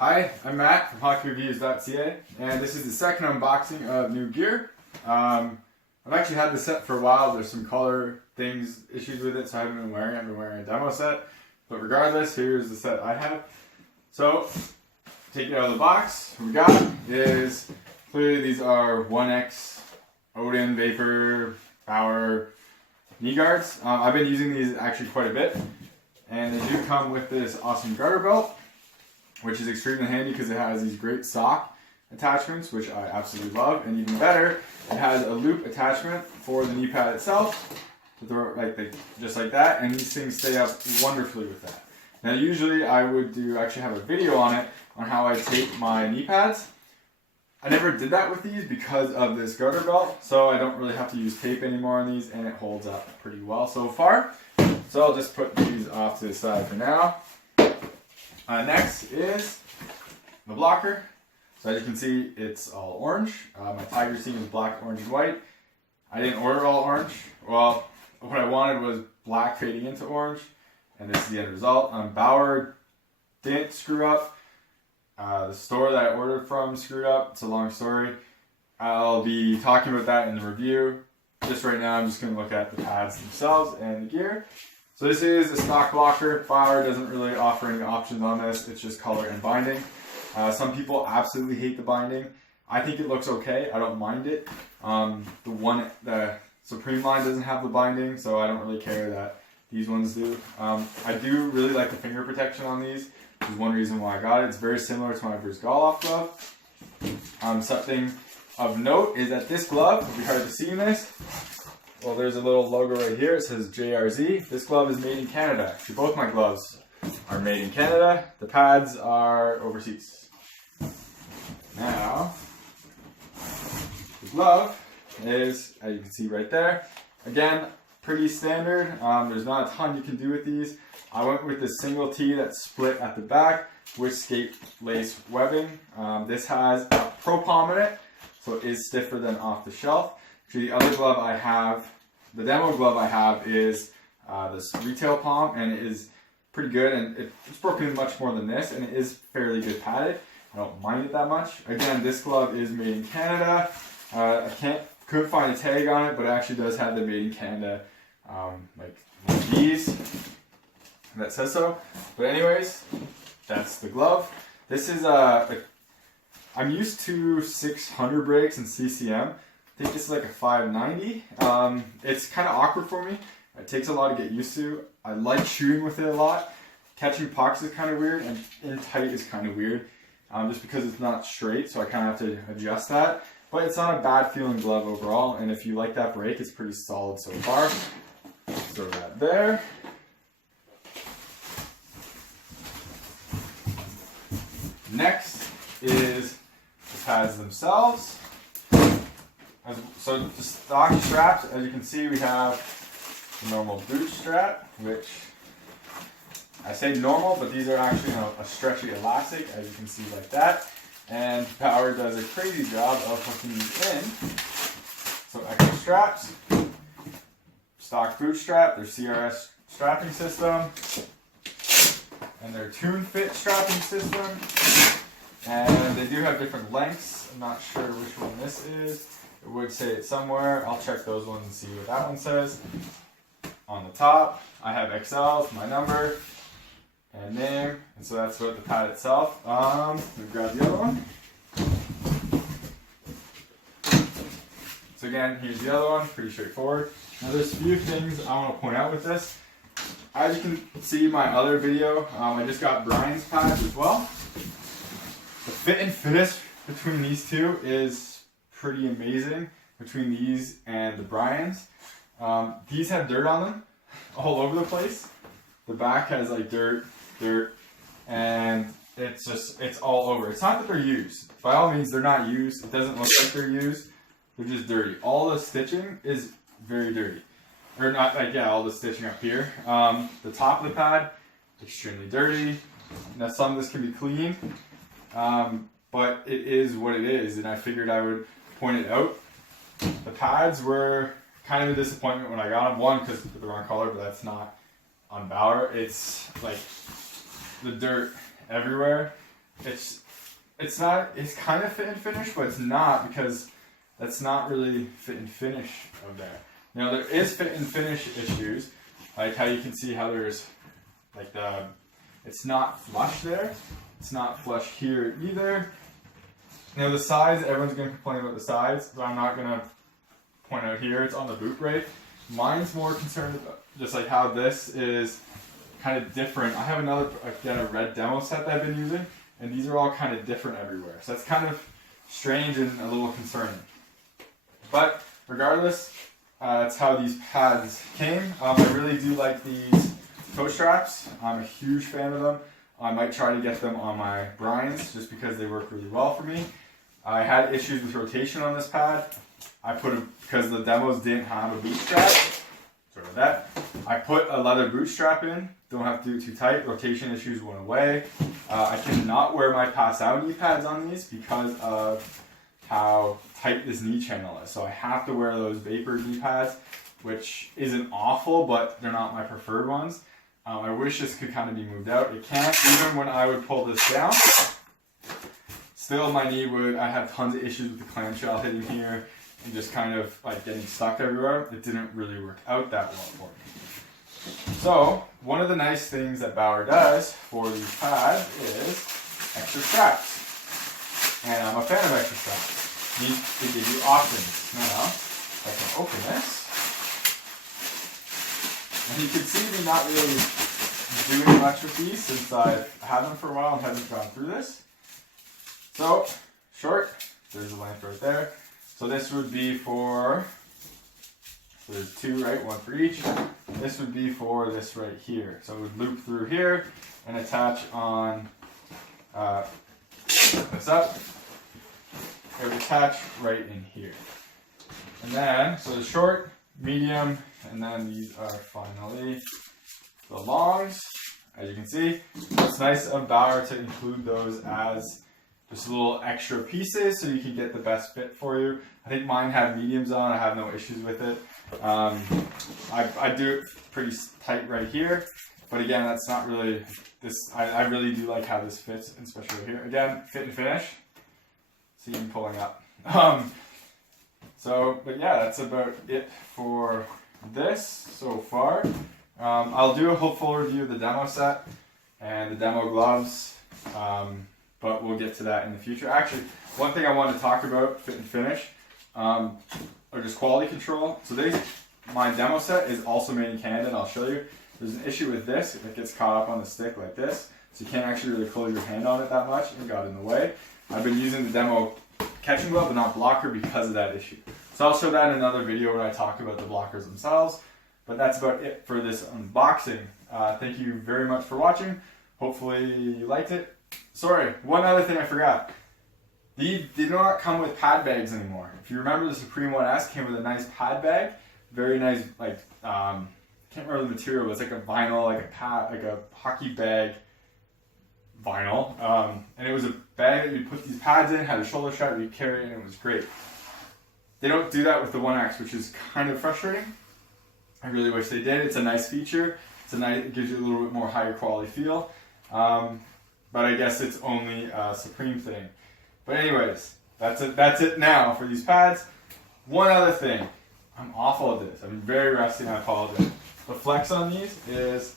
Hi, I'm Matt from HockeyReviews.ca, and this is the second unboxing of new gear. I've actually had this set for a while. There's some color issues with it, so I haven't been wearing it. I've been wearing a demo set. But regardless, here's the set I have. So, take it out of the box. What we got is, clearly these are Od1n Vapor, Bauer knee guards. I've been using these actually quite a bit, and they do come with this awesome garter belt, which is extremely handy because it has these great sock attachments, which I absolutely love. And even better, it has a loop attachment for the knee pad itself to throw just like that, and these things stay up wonderfully with that. Now usually I would actually have a video on it on how I tape my knee pads. I never did that with these because of this garter belt, so I don't really have to use tape anymore on these, and it holds up pretty well so far. So I'll just put these off to the side for now. Next is the blocker. So as you can see, it's all orange. My tiger scene is black, orange, and white. I didn't order all orange. Well, what I wanted was black fading into orange, and this is the end result. Bauer didn't screw up. The store that I ordered from screwed up. It's a long story. I'll be talking about that in the review. Just right now, I'm just going to look at the pads themselves and the gear. So this is a stock blocker. Bauer doesn't really offer any options on this. It's just color and binding. Some people absolutely hate the binding. I think it looks okay. I don't mind it. The Supreme line doesn't have the binding, so I don't really care that these ones do. I do really like the finger protection on these, which is one reason why I got it. It's very similar to my Od1n Goalie glove. Something of note is that this glove, it'll be hard to see in this. Well, there's a little logo right here. It says JRZ. This glove is made in Canada. Actually, both my gloves are made in Canada. The pads are overseas. Now, the glove is, as you can see right there, again, pretty standard. There's not a ton you can do with these. I went with the single T that's split at the back with skate lace webbing. This has a Pro Palm in it, so it is stiffer than off the shelf. Actually, the other glove I have, the demo glove I have, is this retail palm, and it is pretty good, and it's broken much more than this, and it is fairly good padded. I don't mind it that much. Again, this glove is made in Canada. I couldn't find a tag on it, but it actually does have the made in Canada, like these, that says so. But anyways, that's the glove. This is I'm used to 600 breaks in CCM. I think this is like a 590. It's kind of awkward for me. It takes a lot to get used to. I like shooting with it a lot. Catching pucks is kind of weird, and in tight is kind of weird, just because it's not straight, so I kind of have to adjust that. But it's not a bad feeling glove overall, and if you like that break, it's pretty solid so far. Throw that there. Next is the pads themselves. So the stock straps, as you can see, we have the normal boot strap, which I say normal, but these are actually a stretchy elastic, as you can see, like that. And Bauer does a crazy job of hooking these in. So extra straps, stock boot strap, their CRS strapping system, and their tune fit strapping system. And they do have different lengths. I'm not sure which one this is. It would say it somewhere. I'll check those ones and see what that one says. On the top, I have XL, my number, and name. And so that's what the pad itself. Let me grab the other one. So again, here's the other one, pretty straightforward. Now there's a few things I want to point out with this. As you can see in my other video, I just got Brian's pads as well. The fit and finish between these two is pretty amazing, between these and the Brian's. These have dirt on them all over the place. The back has like dirt, and it's all over. It's not that they're used. By all means, they're not used. It doesn't look like they're used. They're just dirty. All the stitching is very dirty. Or not, like, yeah, all the stitching up here. The top of the pad, extremely dirty. Now some of this can be clean, but it is what it is, and I figured I would point it out. The pads were kind of a disappointment when I got them. One, because they're the wrong color, but that's not on Bauer. It's like the dirt everywhere. it's kind of fit and finish, but it's not, because that's not really fit and finish of there. Now there is fit and finish issues, like how you can see how there's like it's not flush there. It's not flush here either. Now the sides, everyone's going to complain about the sides, so I'm not going to point out here. It's on the boot brake. Mine's more concerned about just like how this is kind of different. I have a red demo set that I've been using, and these are all kind of different everywhere. So that's kind of strange and a little concerning. But regardless, that's how these pads came. I really do like these toe straps. I'm a huge fan of them. I might try to get them on my brines just because they work really well for me. I had issues with rotation on this pad. Because the demos didn't have a boot strap. Sorry about that. I put a leather boot strap in. Don't have to do it too tight. Rotation issues went away. I cannot wear my pass-out knee pads on these because of how tight this knee channel is. So I have to wear those Vapor knee pads, which isn't awful, but they're not my preferred ones. I wish this could kind of be moved out. It can't. Even when I would pull this down, still my knee I had tons of issues with the clamshell hitting here and just kind of like getting stuck everywhere. It didn't really work out that well for me. So one of the nice things that Bauer does for these pads is extra straps. And I'm a fan of extra straps. They give you options. Now, if I can open this, and you can see me not really doing much with these since I've had them for a while and haven't gone through this. So, short, there's the length right there. So this would be for, so there's two, right? One for each. This would be for this right here. So it would loop through here and attach on, this up. It would attach right in here. And then, so the short, medium, and then these are finally the longs. As you can see, it's nice of Bauer to include those as just little extra pieces so you can get the best fit for you. I think mine have mediums on. I have no issues with it. I do it pretty tight right here, but again, that's not really this. I really do like how this fits, especially right here. Again, fit and finish. See me pulling up. But yeah, that's about it for this so far. I'll do a full review of the demo set and the demo gloves, but we'll get to that in the future. Actually, one thing I want to talk about, fit and finish, or just quality control. So my demo set is also made in Canada, and I'll show you. There's an issue with this. It gets caught up on the stick like this, so you can't actually really close your hand on it that much. It got in the way. I've been using the demo catching glove but not blocker because of that issue. So I'll show that in another video when I talk about the blockers themselves. But that's about it for this unboxing. Thank you very much for watching. Hopefully you liked it. Sorry, one other thing I forgot. They do not come with pad bags anymore. If you remember, the Supreme 1S came with a nice pad bag. Very nice, like, I can't remember the material, but it's like a vinyl, like a hockey bag vinyl. And it was a bag that you'd put these pads in, had a shoulder strap, you'd carry it, and it was great. They don't do that with the 1X, which is kind of frustrating. I really wish they did. It's a nice feature. It gives you a little bit more higher quality feel. But I guess it's only a Supreme thing. But anyways, that's it now for these pads. One other thing. I'm awful at this. I'm very rusty and I apologize. The flex on these is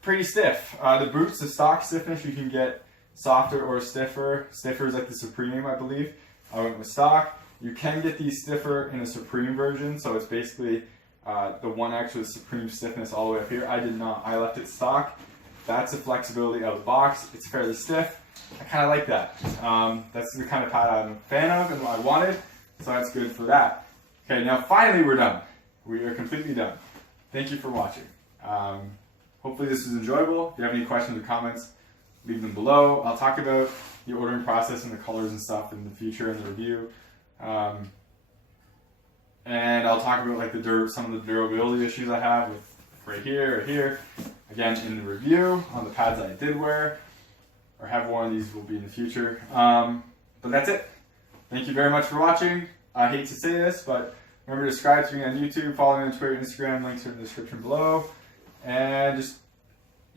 pretty stiff. The boots, the stock stiffness, you can get softer or stiffer. Stiffer is like the Supreme, I believe. I went with stock. You can get these stiffer in a Supreme version, so it's basically the 1X with Supreme stiffness all the way up here. I did not. I left it stock. That's the flexibility out of the box. It's fairly stiff. I kind of like that. That's the kind of pad I'm a fan of and what I wanted, so that's good for that. Okay, now finally we're done. We are completely done. Thank you for watching. Hopefully this was enjoyable. If you have any questions or comments, leave them below. I'll talk about the ordering process and the colors and stuff in the future in the review. And I'll talk about like some of the durability issues I have with right here or here. Again, in the review on the pads that I did wear or have worn. These will be in the future. But that's it. Thank you very much for watching. I hate to say this, but remember to subscribe to me on YouTube, follow me on Twitter and Instagram. Links are in the description below. And just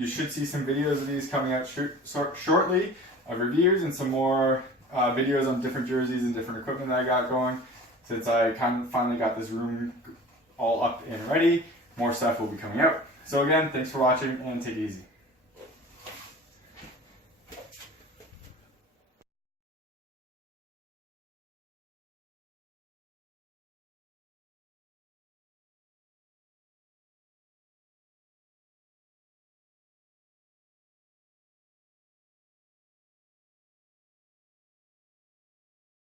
you should see some videos of these coming out shortly of reviews and some more videos on different jerseys and different equipment that I got going. Since I kind of finally got this room all up and ready, more stuff will be coming out. So again, thanks for watching and take it easy.